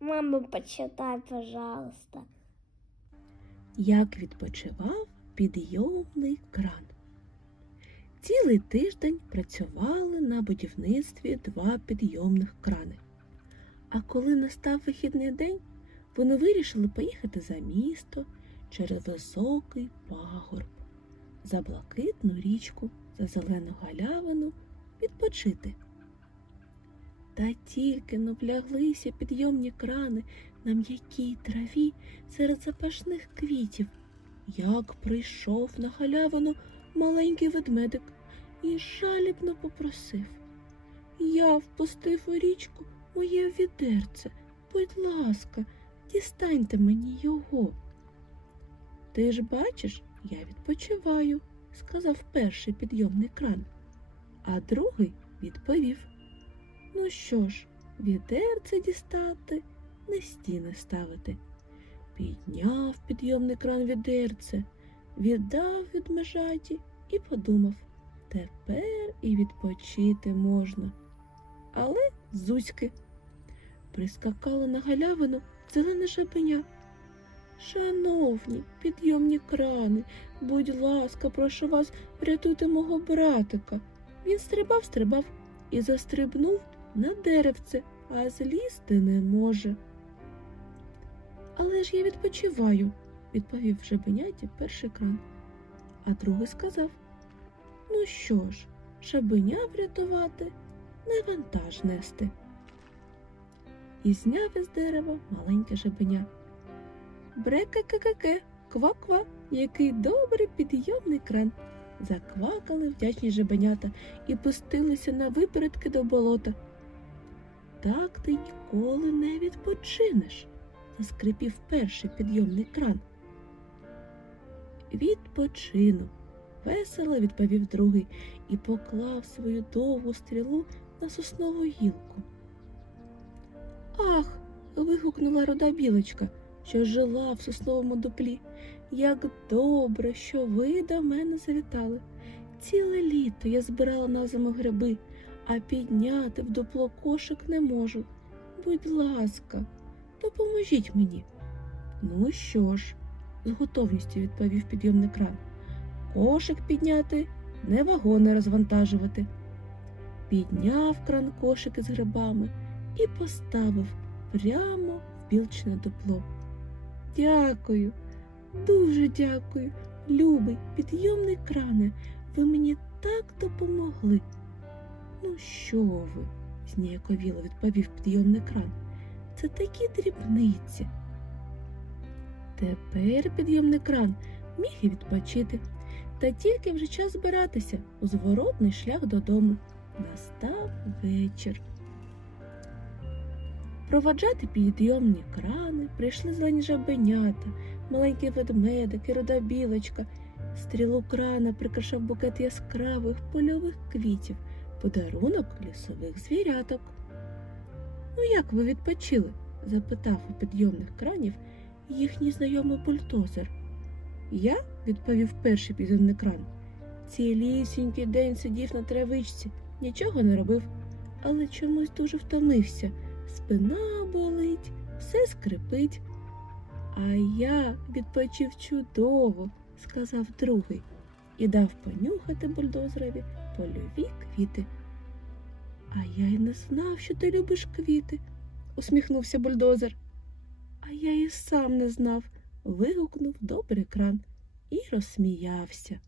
Мама, почитай, пожалуйста. Як відпочивав підйомний кран. Цілий тиждень працювали на будівництві два підйомних крани. А коли настав вихідний день, вони вирішили поїхати за місто через високий пагорб, за блакитну річку, за зелену галявину відпочити. Та тільки но вляглися підйомні крани на м'якій траві серед запашних квітів, як прийшов на галявину маленький ведмедик і жалібно попросив. Я впустив у річку моє відерце. Будь ласка, дістаньте мені його. Ти ж бачиш, я відпочиваю, сказав перший підйомний кран, а другий відповів. Ну що ж, відерце дістати, на стіни ставити. Підняв підйомний кран відерце, віддав від межаті і подумав, тепер і відпочити можна. Але зузьки прискакало на галявину зелене жабеня. Шановні підйомні крани, будь ласка, прошу вас, врятуйте мого братика. Він стрибав, стрибав і застрибнув на деревце, а злізти не може. Але ж я відпочиваю, відповів жабеняті перший кран. А другий сказав Ну що ж, жабеня врятувати, не вантаж нести. І зняв із дерева маленьке жабеня. Бреке-ке-ке-ке, ква-ква, який добрий підйомний кран. Заквакали вдячні жабенята і пустилися на випередки до болота. Так ти ніколи не відпочинеш, заскрипів перший підйомний кран. Відпочину, весело відповів другий і поклав свою довгу стрілу на соснову гілку. Ах. вигукнула руда білочка, що жила в сосновому дуплі. Як добре, що ви до мене завітали. Ціле літо я збирала на зиму гриби, а підняти в дупло кошик не можу. Будь ласка, допоможіть мені. Ну що ж, з готовністю відповів підйомний кран. Кошик підняти, не вагони розвантажувати. Підняв кран кошик із грибами і поставив прямо в білчне дупло. Дякую, дуже дякую, любий підйомний кране. Ви мені так допомогли. Ну, що ви? зніяковіло відповів підйомний кран. Це такі дрібниці. Тепер підйомний кран міг і відпочити, та тільки вже час збиратися у зворотний шлях додому. Настав вечір. Проводжати підйомні крани прийшли зелені жабенята, маленький ведмедик і руда білочка. Стрілу крана прикрашав букет яскравих польових квітів, подарунок лісових звіряток. Ну, як ви відпочили? запитав у підйомних кранів їхній знайомий бульдозер. Я, відповів перший підйомний кран, цілісінький день сидів на травичці, нічого не робив, але чомусь дуже втомився. Спина болить, все скрипить. А я відпочив чудово, сказав другий і дав понюхати бульдозерові польові квіти. А я й не знав, що ти любиш квіти, усміхнувся бульдозер. А я і сам не знав, вигукнув добрий кран і розсміявся.